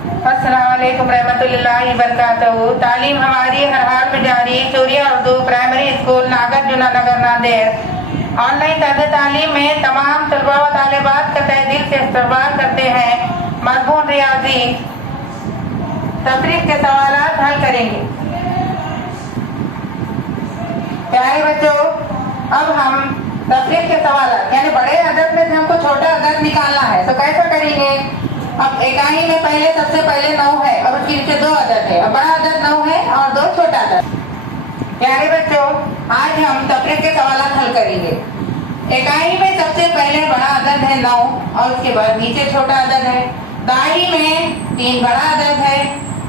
अस्सलाम वालेकुम रहमतुल्लाहि वबरकातुहू। तालीम हमारी हर हाल में जारी। सूर्या उर्दू प्राइमरी स्कूल नागरजुना नगर नांदेड़। ऑनलाइन ताज़ा तालीम में तमाम तलबा व तालिबात का तहे दिल से इस्तकबाल करते हैं। मज़मून रियाजी तफरीक के सवालात हल करेंगे। प्यारे बच्चों, अब हम तफरीक के सवालात यानी बड़े अदद में से हमको छोटा अदद निकालना है, तो कैसा करेंगे? अब इकाई में सबसे पहले 9 है और उसके नीचे 2 अदद है। अब बड़ा अदद 9 है और 2 छोटा अदद। प्यारे बच्चों, आज हम तफरीक के सवालात हल करेंगे। इकाई में सबसे पहले बड़ा अदद है 9 और उसके बाद नीचे छोटा अदद है। दाई में 3 बड़ा अदद है,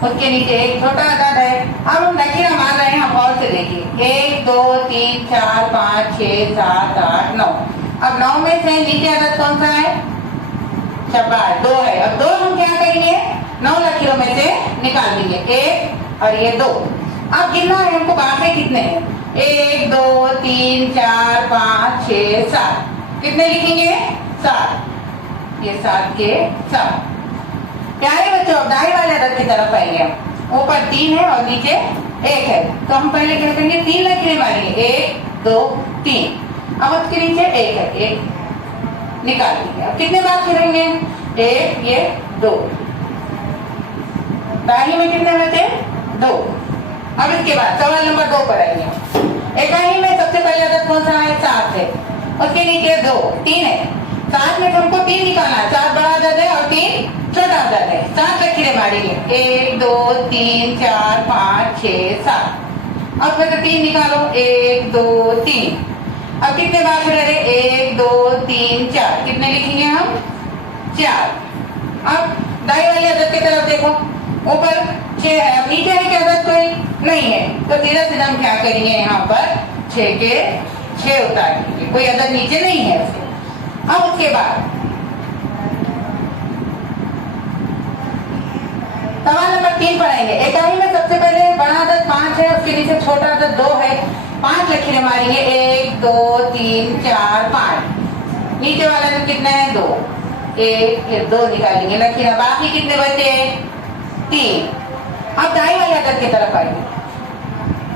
उसके नीचे 1 छोटा अदद है। अब हम नकीरा मान रहे हैं, हम गौर से देखिए। 1 2 3 4 5 6 7 8 9। अब 9 में से नीचे अदद कौन सा है? शाबाश, 2 है। अब 2 हम क्या करेंगे? 9 लकीरों में से निकाल देंगे। 1 और ये 2। अब गिनना है हमको बाकी कितने हैं। 1 2 3 4 5 6 7। कितने लिखेंगे? 7। ये 7 के 7। प्यारे बच्चों, अब दाएं वाले अदद की तरफ आएंगे। ऊपर 3 है और नीचे 1 है, तो हम पहले क्या करेंगे? 3 लकीरें मारेंगे। 1 2 3। अब उसके नीचे 1 है, 1 निकाल दीजिए। अब कितने बाकी रहेंगे? 1 ये 2। दाई में कितने बचे? 2। अब इसके बाद सवाल नंबर 2 पर आएंगे। इकाई में सबसे पहले अदद कौन सा है? 7 है। उसके नीचे 2 3 है। 7 में हमको 3 निकालना है। 7 बड़ा अदद है और 3 छोटा अदद है। 7 लकीरें मारेंगे। 1 2 3 4 5 6 7। अब फिर 3 निकालो। 1 2 3। अब कितने बाकी रह रहे? 1 2 3 4। कितने लिखेंगे हम? 4। अब दाई वाले अदद की तरफ देखो। ऊपर 6 है, अब नीचे है क्या अदद? कोई नहीं है, तो सीधा सीधा हम क्या करेंगे? यहाँ पर 6 के 6 उतार दीजिए। कोई अदद नीचे नहीं है उसके। अब उसके बाद सवाल नंबर 3 पर आएंगे। इकाई में सबसे पहले बड़ा अदद 5 है, उसके नीचे छोटा अदद 2 है। 5 लकीरें मारेंगे। 1 2 3 4 5। नीचे वाला अदद कितना है? 2। 1 ये 2 निकालेंगे लकीरें। बाकी कितने बचे? 3। अब दाई वाले अदद की तरफ आएंगे।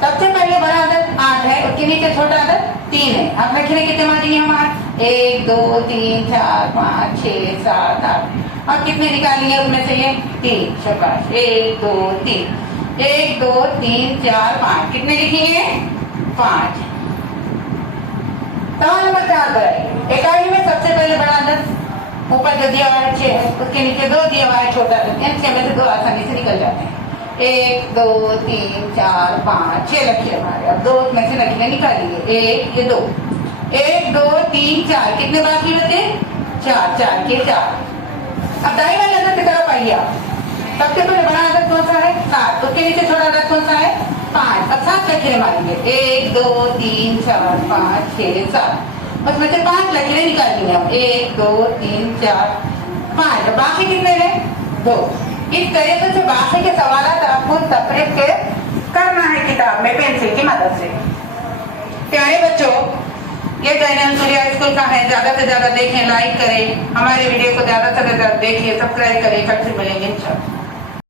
सबसे पहले बड़ा अदद 8 है, उसके नीचे छोटा अदद 3 है। अब लकीरें कितने मारेंगे हम? 1 2 3 4 5 6 7 8। अब कितने निकालेंगे उसमें से? ये 3। शाबाश। 1 2 3। 1 2 3 4 5। कितने लिखेंगे? 5। सवाल नंबर 4 पर आएंगे। इकाई में सबसे पहले बड़ा अदद ऊपर जो दिया हुआ है 6 है, उसके नीचे 2 दिया हुआ है छोटा अदद। 6 में से 2 आसानी से निकल जाते हैं। 1 2 3 4 5 6 लकीरें हमारे। अब 2 में से लकीरें निकालेंगे। 1 ये 2। 1 2 3 4। कितने बाकी बचे? 4। 4 के 4। अब दाई वाले अदद की तरफ आइए आप। सबसे पहले बड़ा अदद कौन सा है? 7। उसके नीचे छोटा अदद कौन सा है? 5। अब 7 लकीरें मारेंगे। 1 2 3 4 5 6 7। उसमें से 5 लकीरें निकालेंगे हम। 1 2 3 4 5। बाकी कितने हैं? 2। इस तरीके से बाकी के सवालात आपको तफरीक के करना है किताब में पेंसिल की मदद से। प्यारे बच्चों, ये चैनल सूर्या स्कूल का है। ज्यादा से ज्यादा देखें, लाइक करें, हमारे वीडियो को ज्यादा से ज्यादा देखिए, सब्सक्राइब करें। कल से मिलेंगे इंशाल्लाह।